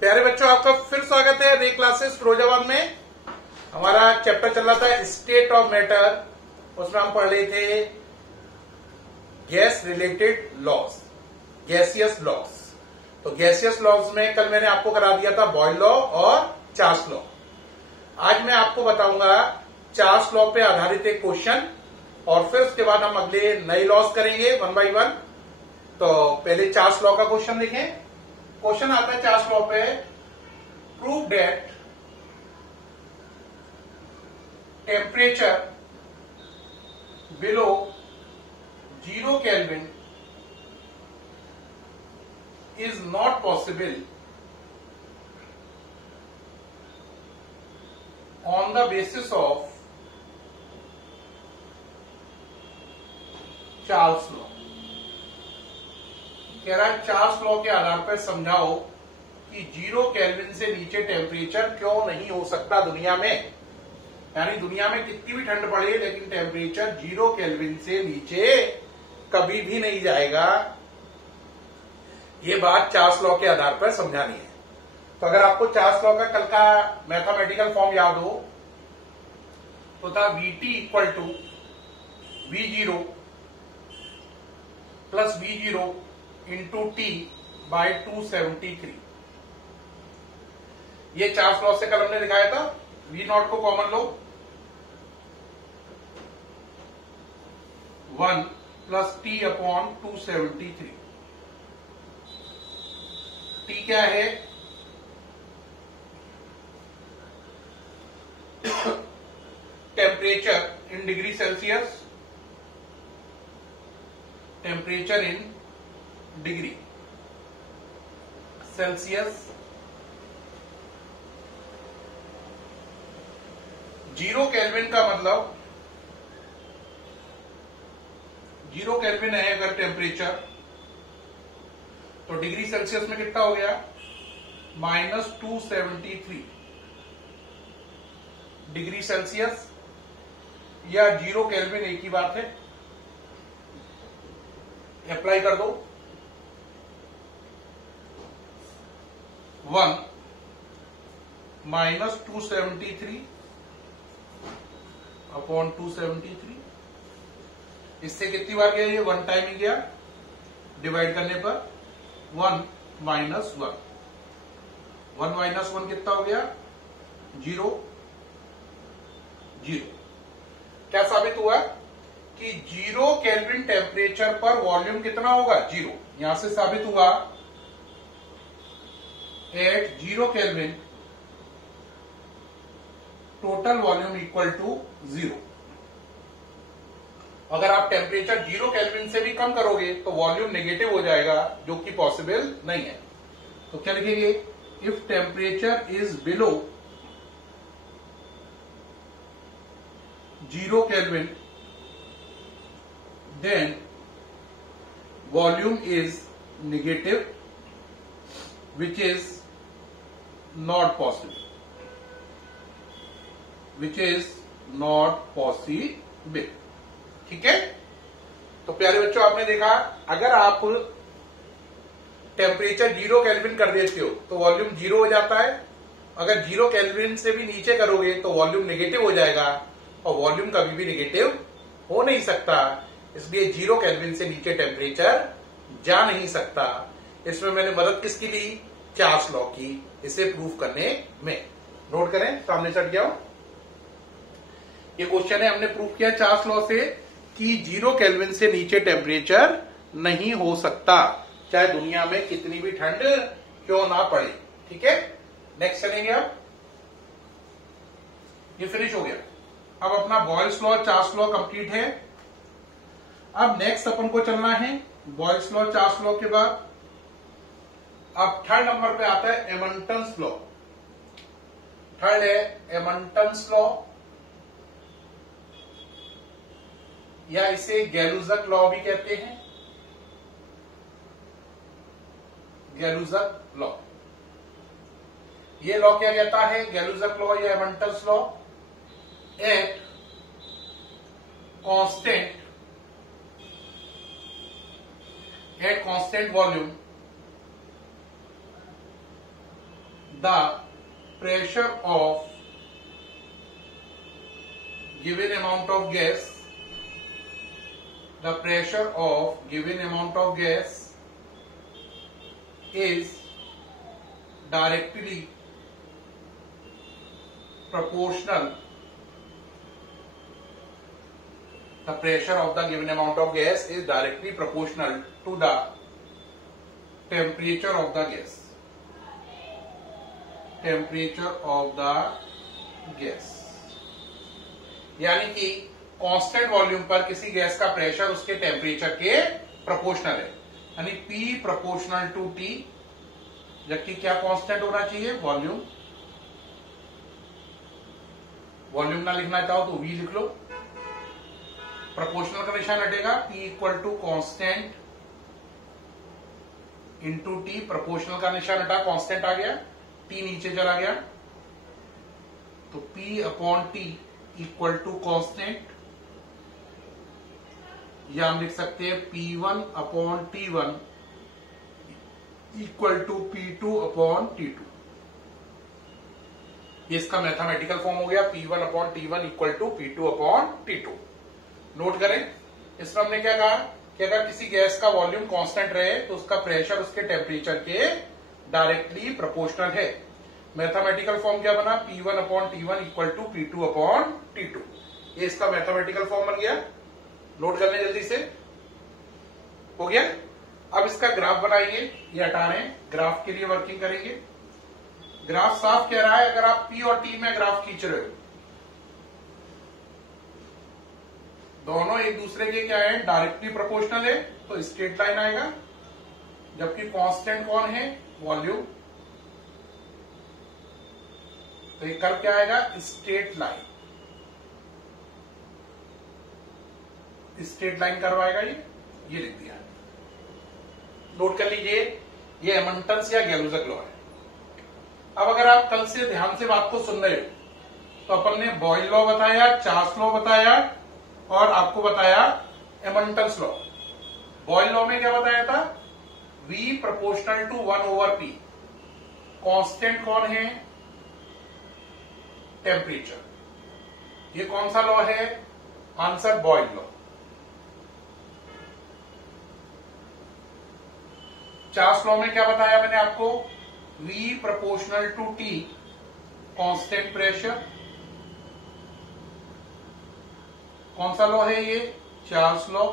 प्यारे बच्चों, आपका फिर स्वागत है रे क्लासेस फिरोजाबाद में। हमारा चैप्टर चल रहा था स्टेट ऑफ मैटर। उसमें हम पढ़ रहे थे gas related laws, gaseous laws. तो गैसियस लॉज में कल मैंने आपको करा दिया था बॉयल लॉ और चार्ल्स लॉ। आज मैं आपको बताऊंगा चार्ल्स लॉ पे आधारित एक क्वेश्चन, और फिर उसके बाद हम अगले नए लॉज करेंगे वन बाय वन। तो पहले चार्ल्स लॉ का क्वेश्चन देखें। क्वेश्चन आता है चार्ल्स लॉ पे, prove that temperature below 0 kelvin is not possible on the basis of Charles law. कह रहा है चार्ल्स लॉ के आधार पर समझाओ कि 0 केल्विन से नीचे टेम्परेचर क्यों नहीं हो सकता दुनिया में। यानी दुनिया में कितनी भी ठंड पड़े लेकिन टेम्परेचर 0 केल्विन से नीचे कभी भी नहीं जाएगा। ये बात चार्ल्स लॉ के आधार पर समझानी है। तो अगर आपको चार्ल्स लॉ का कल का मैथमेटिकल फॉर्म याद हो तो था VT equal to V0 plus V0 into T by 273। ये चार्ल्स लॉ से कल हमने दिखाया था। V0 को कॉमन लो, 1 प्लस T अपॉन 273। T क्या है? Temperature in degree Celsius, temperature in degree Celsius. 0 kelvin का मतलब 0 केल्विन है अगर टेम्परेचर, तो डिग्री सेल्सियस में कितना हो गया? -273 डिग्री सेल्सियस या 0 केल्विन एक ही बात है। अप्लाई कर दो। 1 माइनस 273 अपॉन 273। इससे कितनी बार गया? ये 1 टाइम ही गया। डिवाइड करने पर 1 माइनस 1, 1 माइनस 1 कितना हो गया? 0 0। क्या साबित हुआ कि 0 केल्विन टेम्परेचर पर वॉल्यूम कितना होगा? 0। यहां से साबित हुआ at 0 kelvin total volume equal to 0। अगर आप टेम्परेचर 0 केल्विन से भी कम करोगे तो वॉल्यूम नेगेटिव हो जाएगा, जो कि पॉसिबल नहीं है। तो क्या लिखेंगे? If temperature is below 0 kelvin then volume is negative, which is not possible, which is not possible। ठीक है। तो प्यारे बच्चों, आपने देखा अगर आप टेम्परेचर 0 केल्विन कर देते हो तो वॉल्यूम 0 हो जाता है। अगर 0 केल्विन से भी नीचे करोगे तो वॉल्यूम नेगेटिव हो जाएगा, और वॉल्यूम कभी भी नेगेटिव हो नहीं सकता। इसलिए 0 केल्विन से नीचे टेम्परेचर जा नहीं सकता। इसमें मैंने मदद किसकी ली? चार्ल्स लॉ की, इसे प्रूव करने में। नोट करें, सामने चढ़ जाओ। ये क्वेश्चन है, हमने प्रूव किया चार्ल्स लॉ से कि 0 केल्विन से नीचे टेम्परेचर नहीं हो सकता, चाहे दुनिया में कितनी भी ठंड क्यों ना पड़े। ठीक है, नेक्स्ट चलेंगे। अब ये फिनिश हो गया। अब अपना Boyle's law, Charles law complete है। अब नेक्स्ट अपन को चलना है बॉयल्स लॉ, चार्ल्स लॉ के बाद अब थर्ड नंबर पे आता है एमंटन्स लॉ। थर्ड है एमंटन्स लॉ, या इसे गैलुजक लॉ भी कहते हैं। गैलुजक लॉ, ये लॉ क्या कहता है? गैलुजक लॉ या Amontons law, at constant at constant volume the pressure of given amount of gas, the pressure of given amount of gas is directly proportional, the pressure of the given amount of gas is directly proportional to the temperature of the gas, temperature of the gas। यानी कि constant volume पर किसी gas का pressure उसके temperature के proportional है, यानी P proportional to T, जबकि क्या कांस्टेंट होना चाहिए, वॉल्यूम। वॉल्यूम ना लिखना चाहो तो V लिख लो, प्रोपोर्शनल का निशान हटेगा, P equal to constant into T, proportional का निशान हटा, कांस्टेंट आ गया, T नीचे चला गया, तो P upon T equal to constant, या हम लिख सकते हैं P1 upon T1 equal to P2 upon T2। ये इसका मैथमेटिकल फॉर्म हो गया, P1 upon T1 equal to P2 upon T2। Note करें, इसमें हमने क्या कहा कि अगर किसी गैस का वॉल्यूम कांस्टेंट रहे तो उसका प्रेशर उसके टेम्परेचर के डायरेक्टली प्रोपोर्शनल है। मैथमेटिकल फॉर्म क्या बना, P1 upon T1 equal to P2 upon T2। ये इसका मैथमेटिकल फॉर्म बन गया। नोट कर लें जल्दी से, हो गया। अब इसका ग्राफ बनाइए, ये हटा रहे हैं, ग्राफ के लिए वर्किंग करेंगे। ग्राफ साफ कह रहा है, अगर आप P और T में ग्राफ खींच रहे हो, दोनों एक दूसरे के क्या है, डायरेक्टली प्रोपोर्शनल है, तो स्ट्रेट लाइन आएगा, जबकि कांस्टेंट कौन है, वॉल्यूम, तो ये कर्व क्या आएगा, straight line, straight line curve आएगा, ये लिख दिया। नोट कर लीजिए, ये एमंटन्स या गैलूजक लॉ है। अब अगर आप कल से ध्यान से बात को सुन रहे हो, तो अपन ने बॉयल लॉ बताया, चार्ल्स लॉ बताया, और आपको बताया एमंटन्स लॉ। बॉयल लॉ में क्या बताया था, V proportional to 1 over P, constant कौन है, टेम्परेचर। ये कौन सा लॉ है, answer Boyle law. Charles law में क्या बताया मैंने आपको, V proportional to T, constant pressure. कौन सा लॉ है ये, चार्ल्स लॉ।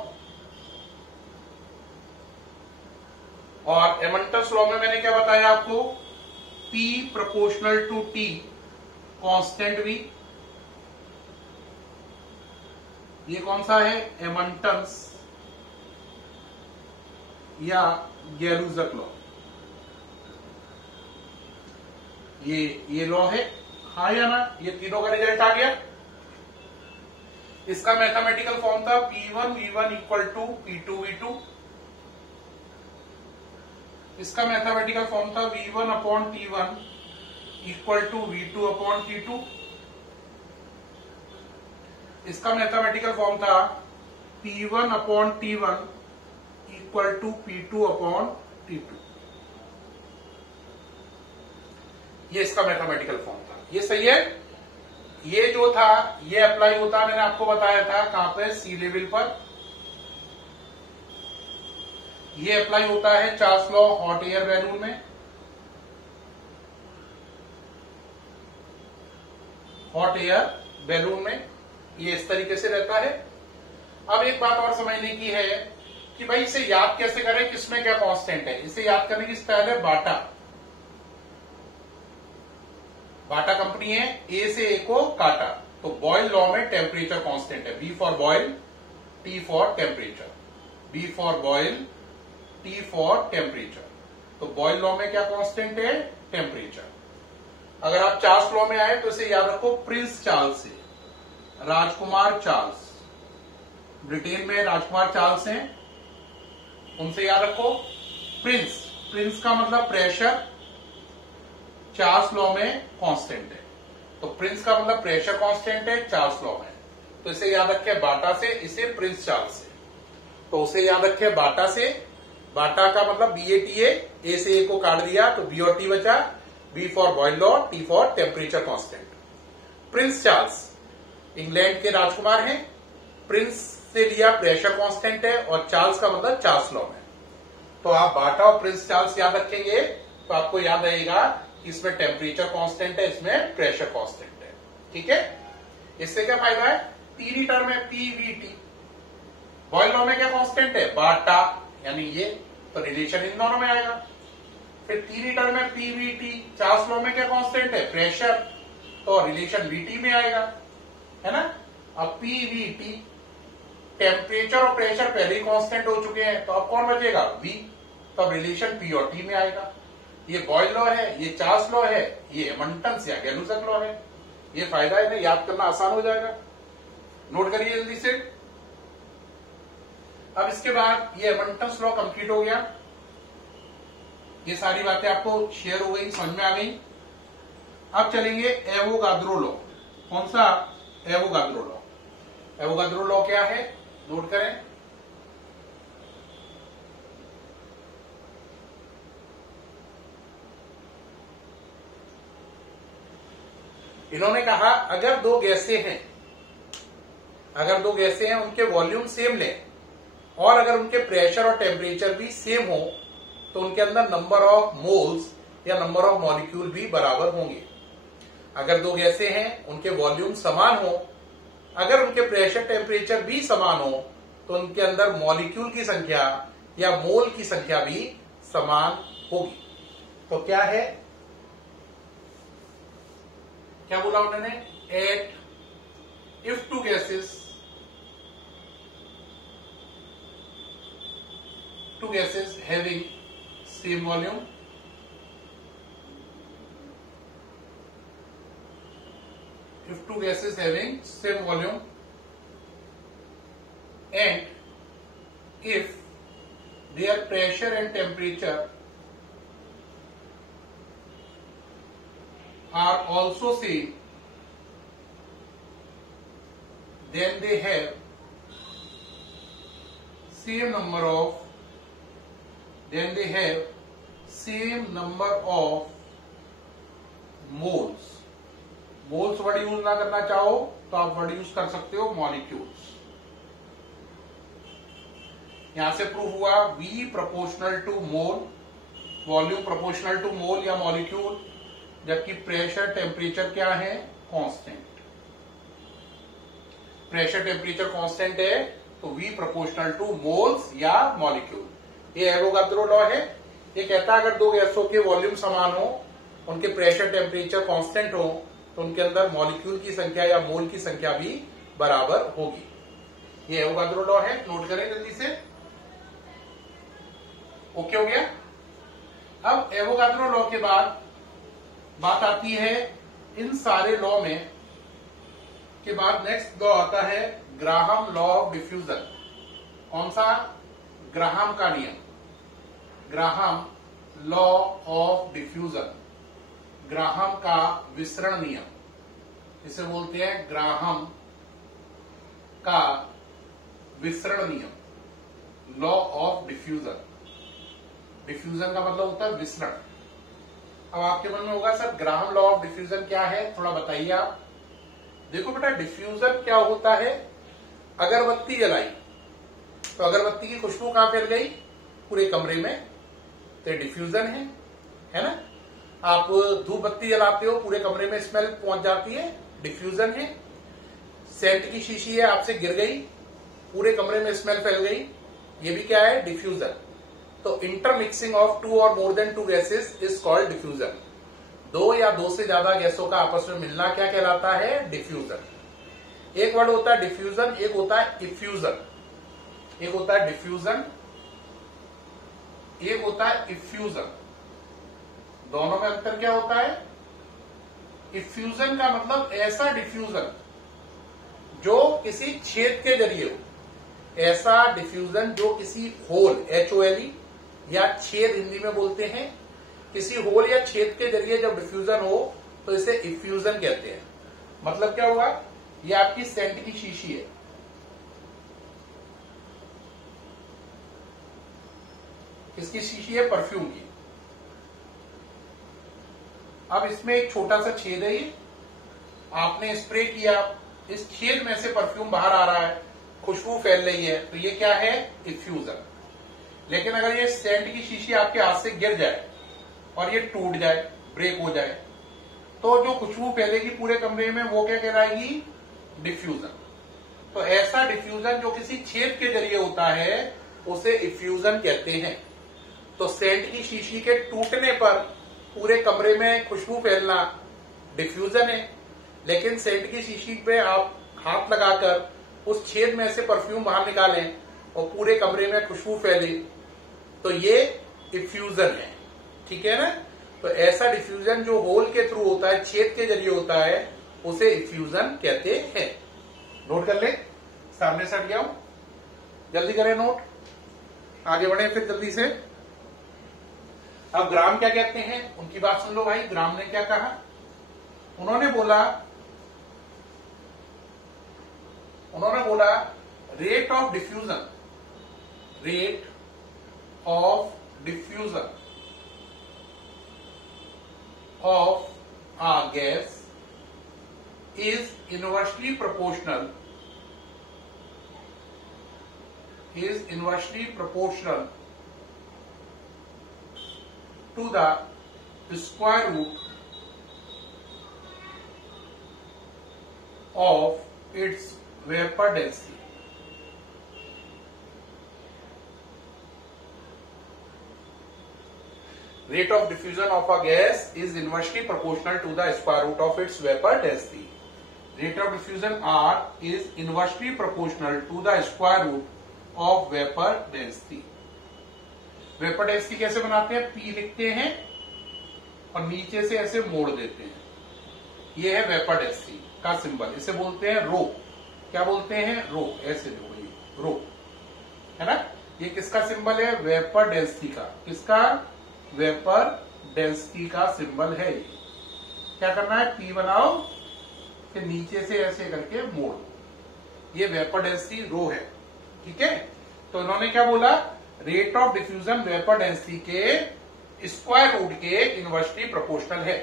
और एमंटस लॉ में मैंने क्या बताया आपको, P proportional to T, constant V। ये कौन सा है, एमंटस या गैलूजक लॉ। ये लॉ है, हाँ या ना, ये तीनों का रिजल्ट आ गया। इसका मैथमेटिकल फॉर्म था P1 V1 equal to P2 V2। इसका मैथमेटिकल फॉर्म था V1 upon T1 equal to V2 upon T2। इसका मैथमेटिकल फॉर्म था P1 upon T1 equal to P2 upon T2। ये इसका मैथमेटिकल फॉर्म था। ये सही है। ये जो था ये अप्लाई होता है, मैंने आपको बताया था कहां पे, सी लेवल पर। ये अप्लाई होता है Charles law hot air balloon में। हॉट एयर बैलून में ये इस तरीके से रहता है। अब एक बात और समझने की है कि भाई इसे याद कैसे करें, किसमें क्या कांस्टेंट है। इसे याद करने की स्टाइल है बाटा। बाटा कंपनी है, ए से ए को काटा, तो बॉयल लॉ में टेम्परेचर कांस्टेंट है। B for Boyle, T for temperature. B for Boyle, T for temperature. तो बॉयल लॉ में क्या कांस्टेंट है, टेम्परेचर। अगर आप चार्ल्स लॉ में आए तो इसे याद रखो प्रिंस चार्ल्स से, राजकुमार चार्ल्स। ब्रिटेन में राजकुमार चार्ल्स हैं, उनसे याद रखो प्रिंस। प्रिंस का मतलब प्रेशर, चार्ल्स लॉ में कांस्टेंट है, तो प्रिंस का मतलब प्रेशर कांस्टेंट है चार्ल्स लॉ में। तो इसे याद रखे बाटा से, इसे प्रिंस चार्ल्स से। तो उसे याद रखे बाटा से। बाटा का मतलब BATA, ए से ए को काट दिया तो B और T बचा। B for Boyle law, T for temperature constant. Prince Charles England के राजकुमार हैं। प्रिंस से लिया प्रेशर कांस्टेंट है और चार्ल्स का मतलब चार्ल्स लॉ में। तो आप बाटा और प्रिंस चार्ल्स याद रखेंगे तो आपको याद रहेगा कि इसमें टेम्परेचर कांस्टेंट है, इसमें प्रेशर कांस्टेंट है। ठीक है, इससे क्या फायदा है? तीन टर्म है पीवीटी। बॉयल लॉ में क्या कांस्टेंट है? बाटा, यानी ये, तो रिलेशन इन दोनों में आएगा। फिर तीन टर्म है पीवीटी। चार्ल्स लॉ में क्या कांस्टेंट है? प्रेशर, तो रिलेशन वीटी में आएगा, है ना। अब पीवीटी, टेम्परेचर और प्रेशर पहले ही कांस्टेंट हो चुके हैं, तो अब कौन बचेगा? वी, तो अब रिलेशन पी और टी में आएगा। ये बॉयल लॉ है, ये चार्ल्स लॉ है, ये एमंटन्स या गैलुजक लॉ है। ये फायदा है ना, याद करना आसान हो जाएगा। नोट करिए जल्दी से। अब इसके बाद ये एमंटन्स लॉ कंप्लीट हो गया। ये सारी बातें आपको शेयर हो गई, समझ में आ गई। अब चलेंगे एवोगाद्रो लॉ। कौन सा? Avogadro law. एवोगाद्रो लॉ क्या है? नोट करें। इन्होंने कहा अगर दो गैसें हैं उनके वॉल्यूम सेम लें और अगर उनके प्रेशर और टेम्परेचर भी सेम हो तो उनके अंदर नंबर ऑफ मोल्स या नंबर ऑफ मॉलिक्यूल भी बराबर होंगे। अगर दो गैसें हैं, उनके वॉल्यूम समान हो, अगर उनके प्रेशर टेम्परेचर भी समान हो तो उनके अंदर मॉलिक्यूल की संख्या या मोल की संख्या भी समान होगी। तो क्या है? क्या बोला उन्होंने? At if two gases having same volume, if two gases having same volume and if their pressure and temperature are also same, then they have same number of moles। Moles word use ना करना चाहो तो आप word use कर सकते हो molecules. यहां से प्रूफ हुआ V proportional to mole, volume proportional to mole या मॉलिक्यूल, जबकि प्रेशर टेम्परेचर क्या है? कांस्टेंट। प्रेशर टेम्परेचर कांस्टेंट है तो V प्रोपोर्शनल टू मोल्स या मॉलिक्यूल। ये एवोगाद्रो लॉ है। ये कहता है अगर दो गैसों के वॉल्यूम समान हो, उनके प्रेशर टेम्परेचर कांस्टेंट हो तो उनके अंदर मॉलिक्यूल की संख्या या मोल की संख्या भी बराबर होगी। ये एवोगाद्रो लॉ है, नोट करें जल्दी से। ओके हो गया। अब एवोगाद्रो लॉ के बाद बात आती है इन सारे लॉ में के बाद नेक्स्ट लॉ आता है ग्राहम लॉ ऑफ डिफ्यूजन। कौन सा? ग्राहम का नियम, Graham law of diffusion, Graham का विसरण नियम, इसे बोलते हैं ग्राहम का विसरण नियम, लॉ ऑफ डिफ्यूजन। डिफ्यूजन का मतलब होता है विसरण। अब आपके मन में होगा sir Graham law of diffusion क्या है, थोड़ा बताइए आप। देखो बेटा, डिफ्यूजन क्या होता है? अगरबत्ती जलाई तो अगरबत्ती की खुशबू कहां फैल गई? पूरे कमरे में, तो डिफ्यूजन है ना। आप धूप बत्ती जलाते हो, पूरे कमरे में स्मेल पहुंच जाती है, डिफ्यूजन है। सेंट की शीशी है, आपसे गिर गई, पूरे कमरे में स्मेल फैल गई, ये भी क्या है? डिफ्यूजन। तो इंटरमिक्सिंग ऑफ टू और more than two gases is called diffusion. दो या दो से ज्यादा गैसों का आपस में मिलना क्या कहलाता है? डिफ्यूजन। एक वर्ड होता है डिफ्यूजन, एक होता है इफ्यूजन। एक होता है डिफ्यूजन, एक होता है इफ्यूजन। दोनों में अंतर क्या होता है? इफ्यूजन का मतलब ऐसा डिफ्यूजन जो किसी छेद के जरिए हो, ऐसा डिफ्यूजन जो किसी होल, HOLE, या छेद हिंदी में बोलते हैं, किसी होल या छेद के जरिए जब डिफ्यूजन हो तो इसे इफ्यूजन कहते हैं। मतलब क्या हुआ? ये आपकी सेंट की शीशी है, किसकी शीशी है? परफ्यूम की। अब इसमें एक छोटा सा छेद है, ये आपने स्प्रे किया, इस छेद में से परफ्यूम बाहर आ रहा है, खुशबू फैल रही है, तो ये क्या है? इफ्यूजन। लेकिन अगर ये सेंट की शीशी आपके हाथ से गिर जाए और ये टूट जाए, ब्रेक हो जाए, तो जो खुशबू फैलेगी पूरे कमरे में वो क्या कहलाएगी? डिफ्यूजन। तो ऐसा डिफ्यूजन जो किसी छेद के जरिए होता है उसे इफ्यूजन कहते हैं। तो सेंट की शीशी के टूटने पर पूरे कमरे में खुशबू फैलना डिफ्यूजन है, लेकिन सेंट की शीशी पे आप हाथ लगाकर उस छेद में से परफ्यूम बाहर निकालें और पूरे कमरे में खुशबू फैले, तो ये इफ्यूजन है। ठीक है ना? तो ऐसा डिफ्यूजन जो होल के थ्रू होता है, छेद के जरिए होता है, उसे इफ्यूजन कहते हैं। नोट कर ले, सामने से हट जाओ, जल्दी करें नोट, आगे बढ़े फिर जल्दी से। अब ग्राम क्या कहते हैं उनकी बात सुन लो भाई। ग्राम ने क्या कहा? उन्होंने बोला rate of diffusion of a gas is inversely proportional to the square root of its vapor density. Rate of diffusion of a gas is inversely proportional to the square root of its vapor density. Rate of diffusion R is inversely proportional to the square root of vapor density. Vapour density कैसे बनाते हैं? P लिखते हैं और नीचे से ऐसे मोड़ देते हैं, ये है वेपर डेंसिटी का सिंबल। इसे बोलते हैं रो। क्या बोलते हैं? रो। ऐसे देखो, रो है ना। ये किसका सिंबल है? वेपर डेंसिटी का। किसका? वेपर डेंसिटी का सिंबल है ये। क्या करना है? P बनाओ, फिर नीचे से ऐसे करके मोड़, ये वेपर डेंसिटी रो है। ठीक है? तो इन्होंने क्या बोला? Rate of diffusion vapour density के स्क्वायर रूट के इनवर्सली प्रोपोर्शनल है।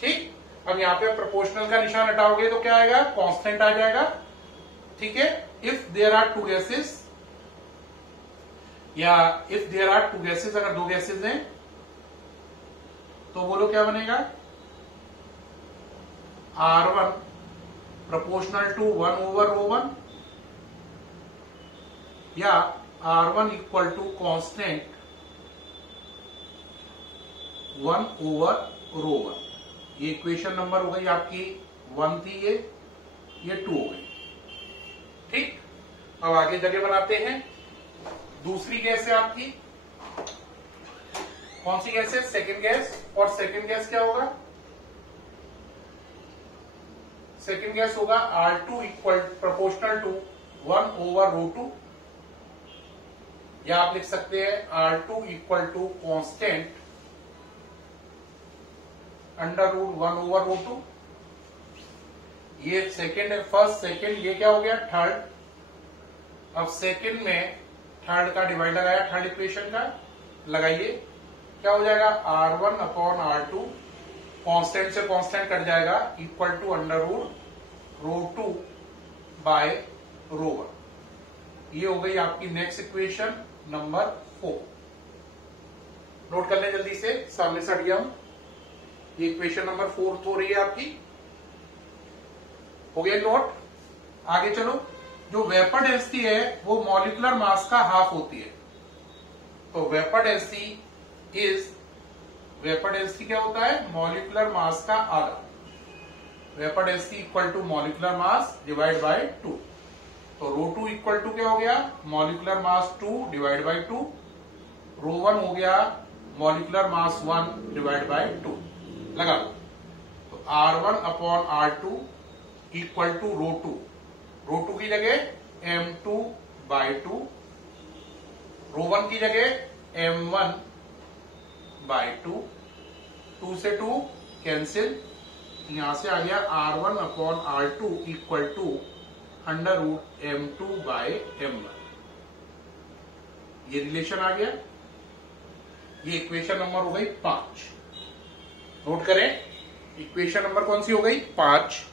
ठीक, अब यहाँ पे प्रोपोर्शनल का निशान हटाओगे तो क्या आएगा? कांस्टेंट आ जाएगा। ठीक है? If there are two gases, या if there are two gases, अगर दो गैसेस हैं तो बोलो क्या बनेगा? R1 प्रोपोर्शनल टू 1/ρ1, या R1 इक्वल टू कांस्टेंट 1/ρ1। ये इक्वेशन नंबर हो गई आपकी 1 थी, ये 2 हो गई। ठीक, अब आगे जगह बनाते हैं। दूसरी गैस है आपकी, कौन सी गैस है? Second gas. और सेकेंड गैस क्या होगा? सेकेंड गैस होगा R2 इक्वल प्रोपोर्शनल टू 1/ρ2, या आप लिख सकते हैं R2 इक्वल टू कांस्टेंट √1/ρ2। ये सेकेंड है, फर्स्ट सेकेंड, ये क्या हो गया? थर्ड। अब सेकेंड में थर्ड का डिवाइडर आया, थर्ड इक्वेशन का लगाइए, क्या हो जाएगा? R1/R2, कांस्टेंट से कांस्टेंट कट जाएगा, इक्वल टू √ρ2/ρ1। ये हो गई आपकी नेक्स्ट इक्वेशन नंबर 4। नोट कर लें जल्दी से, सामने से हट गया हूं। ये इक्वेशन नंबर 4 हो रही है आपकी। हो गया नोट? आगे चलो। जो वेपर डेंसिटी है वो मॉलिक्यूलर मास का हाफ होती है। तो वेपर डेंसिटी क्या होता है? मॉलिक्यूलर मास का आधा। Vapour density equal to molecular mass divide by 2। तो ρ2 इक्वल टू क्या हो गया? Molecular mass 2 divide by 2। ρ1 हो गया मॉलिक्यूलर मास 1 डिवाइड बाय 2। लगा लो। तो R1/R2 इक्वल टू ρ2। ρ2 की जगह M2/2, ρ1 की जगह M1/2। 2 से 2 कैंसिल, यहां से आ गया R1/R2 इक्वल टू √M2/M1। ये रिलेशन आ गया। ये इक्वेशन नंबर हो गई 5। नोट करें, इक्वेशन नंबर कौन सी हो गई? 5।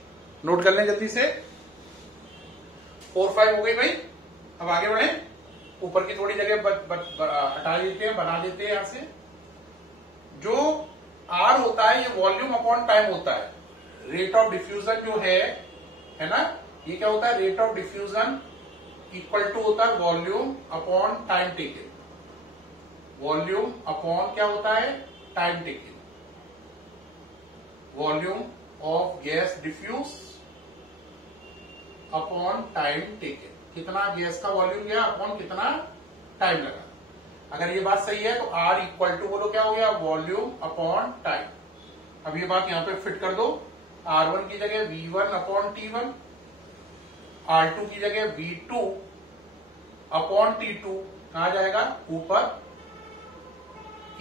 नोट कर लें जल्दी से। 4, 5 हो गई भाई। अब आगे बढ़े, ऊपर की थोड़ी जगह हटा देते हैं, बना देते हैं। यहां से जो आर होता है ये वॉल्यूम अपॉन टाइम होता है। रेट ऑफ डिफ्यूजन जो है ना, ये क्या होता है? Rate of diffusion equal to होता है volume upon time taken. Volume upon क्या होता है? Time taken. Volume of gas diffuse upon time taken. कितना गैस का वॉल्यूम गया अपॉन कितना टाइम लगा। अगर ये बात सही है तो आर इक्वल टू बोलो क्या हो गया? Volume upon time. अब ये बात यहां पे फिट कर दो। R1 की जगह V1 अपॉन T1, R2 की जगह V2 अपॉन T2 कहा जाएगा? ऊपर,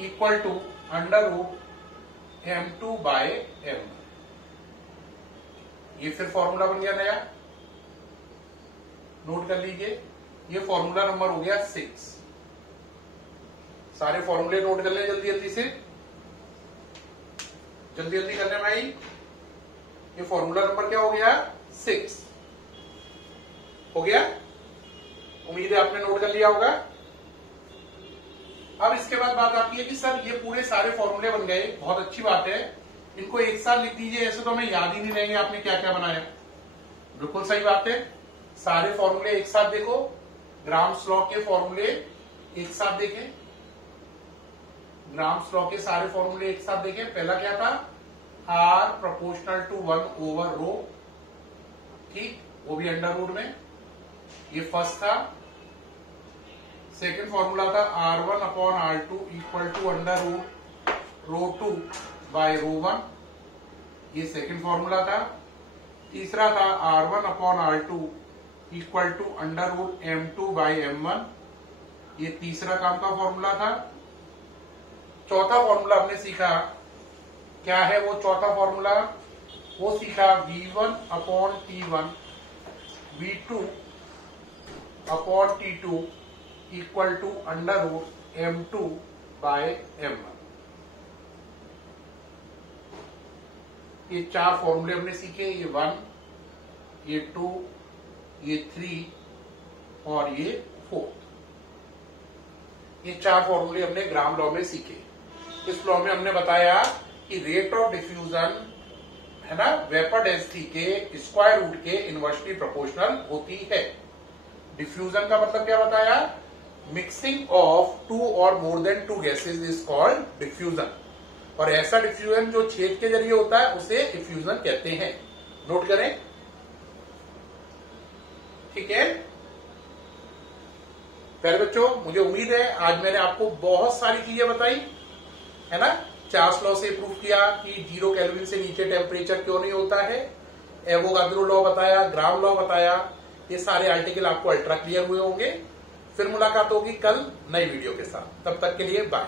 equal to under root M2 by M1। ये फिर फॉर्मूला बन गया नया। नोट कर लीजिए, ये फॉर्मूला नंबर हो गया 6। सारे फॉर्मूले नोट कर ले जल्दी जल्दी से, जल्दी जल्दी कर ले भाई। ये फॉर्मूला नंबर क्या हो गया? 6 हो गया। उम्मीद है आपने नोट कर लिया होगा। अब इसके बाद बात आती है कि सर ये पूरे सारे फॉर्मूले बन गए, बहुत अच्छी बात है, इनको एक साथ लिख दीजिए। ऐसे तो हमें याद ही नहीं रहेंगे आपने क्या क्या बनाया। बिल्कुल सही बात है, सारे फॉर्मूले एक साथ देखो। ग्राम्स लॉ के फॉर्मूले एक साथ देखें, ग्राम्स लॉ के सारे फॉर्मूले एक साथ देखें। पहला क्या था? आर प्रोपोर्शनल टू 1 ओवर रो, ठीक, वो भी अंडर रूट में। ये फर्स्ट था। सेकेंड फॉर्मूला था R1 upon R2 equal to under root rho 2 by rho 1, ये सेकेंड फॉर्मूला था। तीसरा था R1 upon R2 equal to under root M2 by M1, ये तीसरा काम का फॉर्मूला था। चौथा फॉर्मूला हमने सीखा, क्या है वो चौथा फॉर्मूला? वो सीखा V1 upon T1 V2 upon T2 equal to under root M2 by M1। ये 4 फॉर्मूले हमने सीखे, ये 1, ये 2, ये 3 और ये 4। ये 4 फॉर्मूले हमने ग्राम लॉ में सीखे। इस लॉ में हमने बताया कि रेट ऑफ डिफ्यूजन है ना, वेपर डेंसिटी के स्क्वायर रूट के इनवर्सली प्रोपोर्शनल होती है। डिफ्यूजन का मतलब क्या बताया? मिक्सिंग ऑफ 2 और more then 2 gases is called diffusion. और ऐसा डिफ्यूजन जो छेद के जरिए होता है उसे डिफ्यूजन कहते हैं। नोट करें, ठीक है प्यारे बच्चों। मुझे उम्मीद है आज मैंने आपको बहुत सारी चीजें बताई, है ना। चार्ल्स लॉ से प्रूव किया कि 0 केल्विन से नीचे टेम्परेचर क्यों नहीं होता है। एवोगाद्रो लॉ बताया, ग्राम लॉ बताया। ये सारे आर्टिकल आपको अल्ट्रा क्लियर हुए होंगे। फिर मुलाकात होगी कल नई वीडियो के साथ। तब तक के लिए बाय।